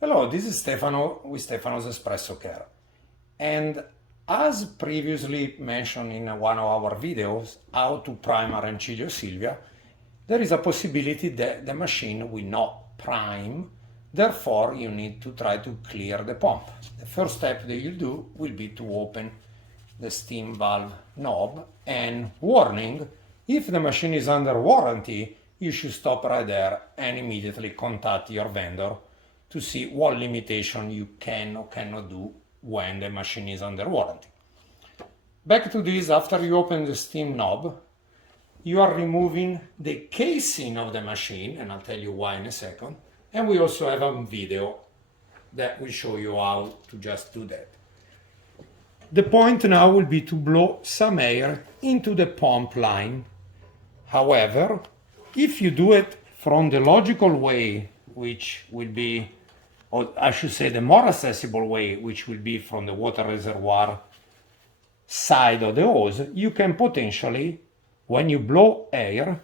Hello, this is Stefano with Stefano's Espresso Care. And as previously mentioned in one of our videos, how to prime a Rancilio Silvia, there is a possibility that the machine will not prime, therefore you need to try to clear the pump. The first step that you do will be to open the steam valve knob, and warning, if the machine is under warranty, you should stop right there and immediately contact your vendor to see what limitation you can or cannot do when the machine is under warranty. Back to this, after you open the steam knob, you are removing the casing of the machine, and I'll tell you why in a second. And we also have a video that will show you how to just do that. The point now will be to blow some air into the pump line. However, if you do it from the logical way, which will be, or I should say the more accessible way, which will be from the water reservoir side of the hose, you can potentially, when you blow air,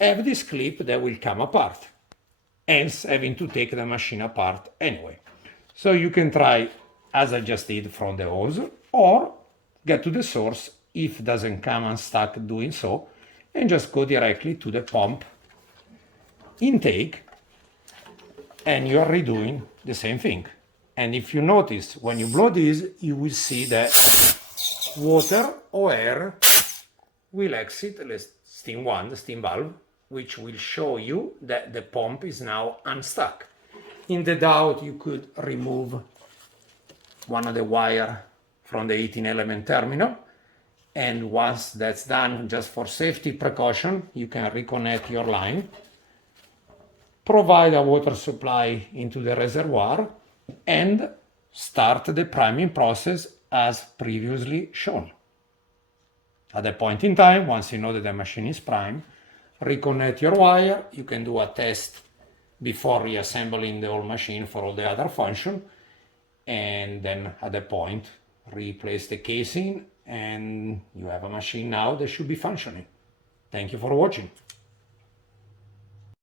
have this clip that will come apart, hence having to take the machine apart anyway. So you can try, as I just did, from the hose, or get to the source if it doesn't come unstuck doing so, and just go directly to the pump intake, and you are redoing the same thing. And if you notice, when you blow this, you will see that water or air will exit the steam one, the steam valve, which will show you that the pump is now unstuck. In the doubt, you could remove one of the wire from the heating element terminal, and once that's done, just for safety precaution, you can reconnect your line, provide a water supply into the reservoir, and start the priming process as previously shown. At that point in time, once you know that the machine is primed, reconnect your wire. You can do a test before reassembling the whole machine for all the other function, and then at that point replace the casing, and you have a machine now that should be functioning. Thank you for watching.